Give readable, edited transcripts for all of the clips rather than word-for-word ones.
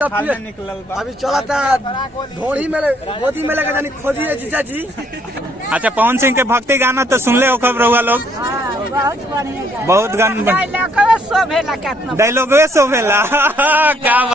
अभी चला था ढोड़ी में गोदी में लगा जानी खोजी है जीजा जी। अच्छा, पवन सिंह के भक्ति गाना तो सुन ले हो खबर हुआ लोग, बहुत गान डायलॉग शोभेला क्या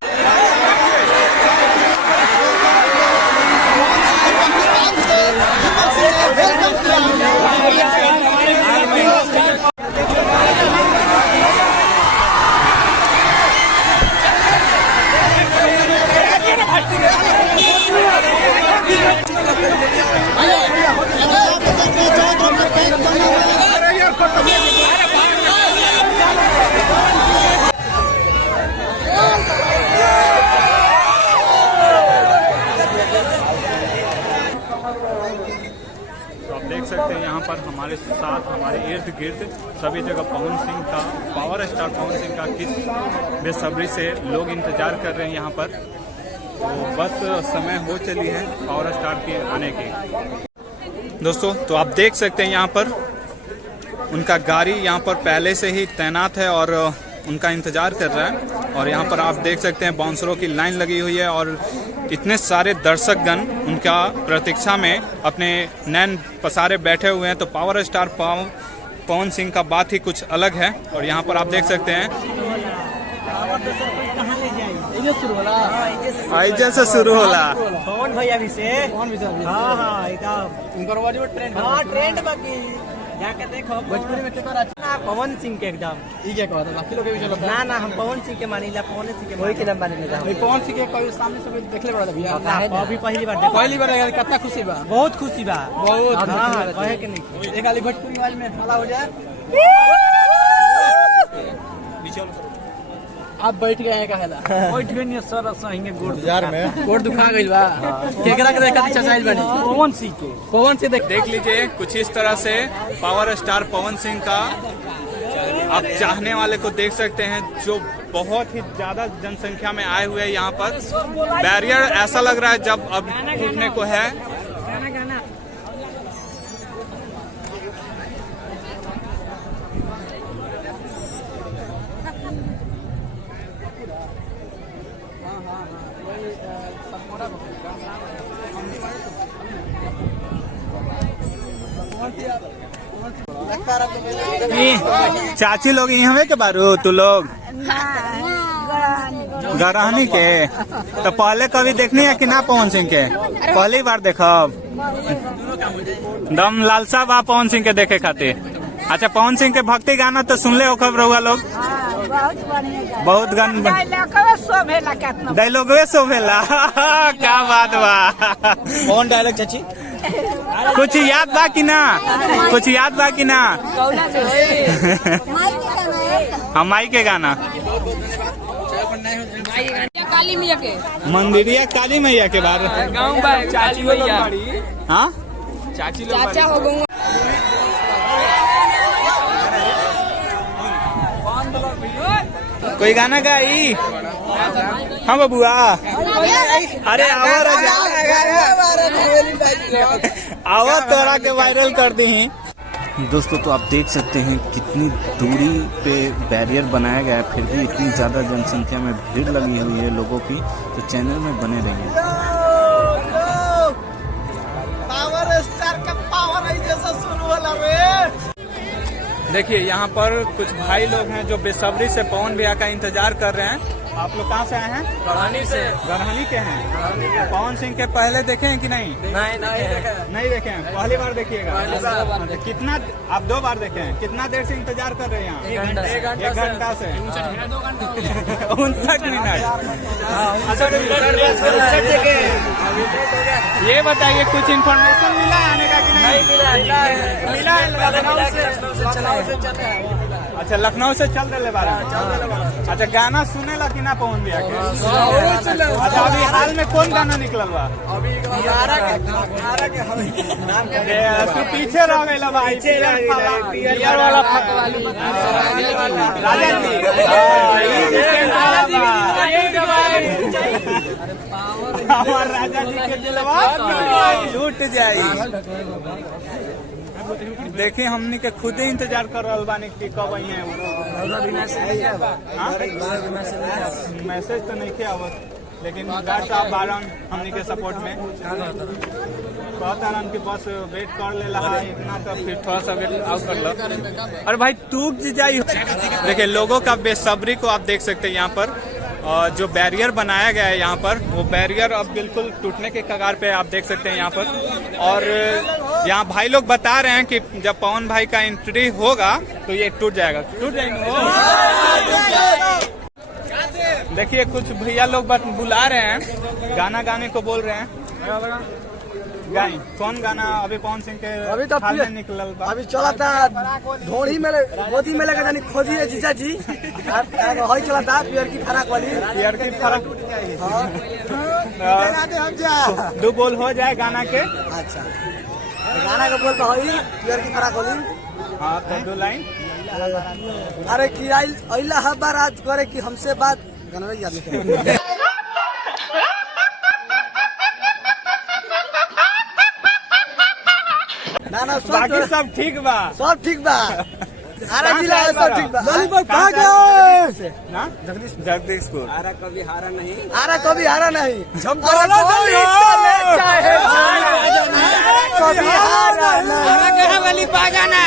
देख सकते हैं यहाँ पर हमारे साथ हमारे इर्द गिर्द सभी जगह पवन सिंह का, पावर स्टार पवन सिंह का किस बेसब्री से लोग इंतजार कर रहे हैं यहाँ पर। तो बस समय हो चली है पावर स्टार के आने की। दोस्तों तो आप देख सकते हैं यहाँ पर उनका गाड़ी यहाँ पर पहले से ही तैनात है और उनका इंतजार कर रहा है। और यहाँ पर आप देख सकते हैं बाउंसरों की लाइन लगी हुई है और इतने सारे दर्शकगण उनका प्रतीक्षा में अपने नैन पसारे बैठे हुए हैं। तो पावर स्टार पवन सिंह का बात ही कुछ अलग है। और यहाँ पर आप देख सकते हैं ऐसे से शुरू होला पवन भैया भी से ट्रेंड बाकी जाके देखो भोजपुरी में कितना अच्छा पवन सिंह के एकदम क्या कहता बाकी लोग भी चलो ना हम पवन सिंह के मानी ला, पवन सिंह के वही के नाम माने ना पवन सिंह के कोई सामने से देखले बड़ा भैया अभी पहली बार कितना खुशी बा, बहुत खुशी बा, बहुत कहे के नहीं एक गाली भोजपुरी वाली में हल्ला हो जाए। आप बैठ गए हैं कहेला बैठ गए नहीं सर सहेंगे गोड़ दुखा गइल बा केकरा के देखा चचाइल बनी पवन सिंह देख लीजिए कुछ इस तरह से पावर स्टार पवन सिंह का आप चाहने वाले को देख सकते हैं जो बहुत ही ज्यादा जनसंख्या में आए हुए हैं यहाँ पर। बैरियर ऐसा लग रहा है जब अब टूटने को है। चाची लोग यहाँ के बारू तू लोग गरहनी के तो पहले कभी देखनी है कि ना पवन सिंह के? पहली बार देखब दम लालसा बा पवन सिंह के देखे खातिर। अच्छा, पवन सिंह के भक्ति गाना तो सुन ले हो खबर हुआ लोग, बहुत गान डायलॉग शोभेला क्या बात बा। कौन डायलॉग चाची कुछ याद बा कि ना? कुछ याद बा कि ना? हम माई के गाना काली मैया के मंदिरिया काली मैया के बारे गाँव चाची भैया हाँ चाची चाचा हो गए कोई गाना गाई हाँ बबुआ। अरे आवाज तोड़ा के वायरल कर दी। दोस्तों तो आप देख सकते हैं कितनी दूरी पे बैरियर बनाया गया है, फिर भी इतनी ज़्यादा जनसंख्या में भीड़ लगी हुई है लोगों की। तो चैनल में बने रहिए। पावर स्टार का पावर है जैसा शुरू होला रे। देखिए यहाँ पर कुछ भाई लोग हैं जो बेसब्री से पवन भैया का इंतजार कर रहे हैं। आप लोग कहाँ से आए हैं? गढ़हनी से। गढ़हनी के हैं। पवन सिंह के पहले देखे हैं कि नहीं देखे हैं? पहली बार देखिएगा। कितना आप 2 बार देखे हैं? कितना देर से इंतजार कर रहे हैं यहाँ? 1 घंटा से 59 मिनट। ये बताइए कुछ इन्फॉर्मेशन मिला आने का कि नहीं? मिला अच्छा, लखनऊ से चल रहे बारे में। अच्छा, गाना सुनेला कि ना पवन भैया के? अच्छा, अभी हाल में कौन गाना निकलल बा? तू पीछे रह गई भाई, पियर वाला राजा जी के दिलवा लूट जाई। देखिए हमने के खुद ही इंतजार कर रहा बानी कि कब आई है। मैसेज तो नहीं किया लेकिन गार्ड साहब बारन हमने के सपोर्ट में कहता रहा कि बस वेट कर ले रहा इतना तो फिर थोड़ा सा वेट आउट कर लो। और भाई तू जाई देखिए लोगों का बेसब्री को आप देख सकते हैं यहाँ पर। जो बैरियर बनाया गया है यहाँ पर वो बैरियर अब बिल्कुल टूटने के कगार पे आप देख सकते हैं यहाँ पर। और यहाँ भाई लोग बता रहे हैं कि जब पवन भाई का एंट्री होगा तो ये टूट जाएगा, टूट जाएंगे। देखिए कुछ भैया लोग बुला रहे हैं, गाना गाने को बोल रहे हैं। गाई कौन गाना अभी पवन सिंह के अभी तो हाल में निकलल बा? अभी चला था ढोड़ी में गोदी में लगा जानी खोजी है जीजा जी हई चला था पियर की फराक वाली पियर की फराक दो बोल हो जाए गाना के। अच्छा गाना का बोल हई पियर की फराक वाली। हाँ तो 2 लाइन। अरे की अइला हबार आज करे कि हमसे बात गाना याद नहीं। ना बाकी सब ठीक बा, सब ठीक बा। आरा जिला है सब ठीक बा। लॉलीपॉप कहाँ गए? ना जगदीशपुर। आरा कभी हारा नहीं, आरा कभी हारा नहीं। कहाँ वाली पागाना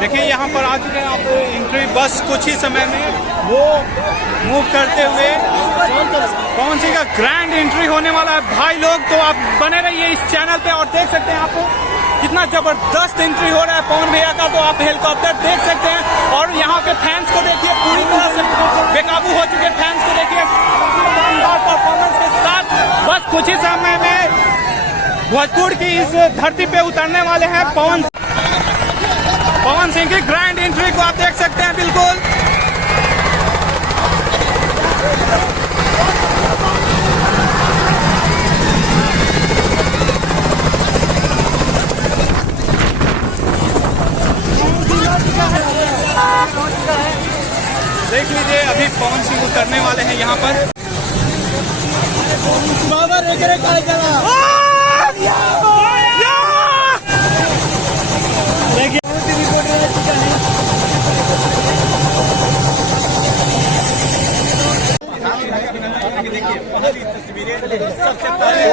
देखिए यहाँ पर आ चुके हैं आप एंट्री बस कुछ ही समय में वो मूव करते हुए पवन सिंह का ग्रैंड एंट्री होने वाला है भाई लोग। तो आप बने रहिए इस चैनल पे और देख सकते हैं आपको कितना जबरदस्त एंट्री हो रहा है पवन भैया का। तो आप हेलीकॉप्टर देख सकते हैं और यहाँ पे फैंस को देखिए पूरी तरह से बेकाबू हो चुके फैंस को देखिए परफॉर्मेंस के साथ बस कुछ ही समय में भोजपुर की इस धरती पे उतरने वाले हैं पवन सिंह की ग्रैंड एंट्री को आप देख सकते हैं बिल्कुल। देख लीजिए अभी पवन सिंह उतरने वाले हैं यहाँ पर। सबसे पहले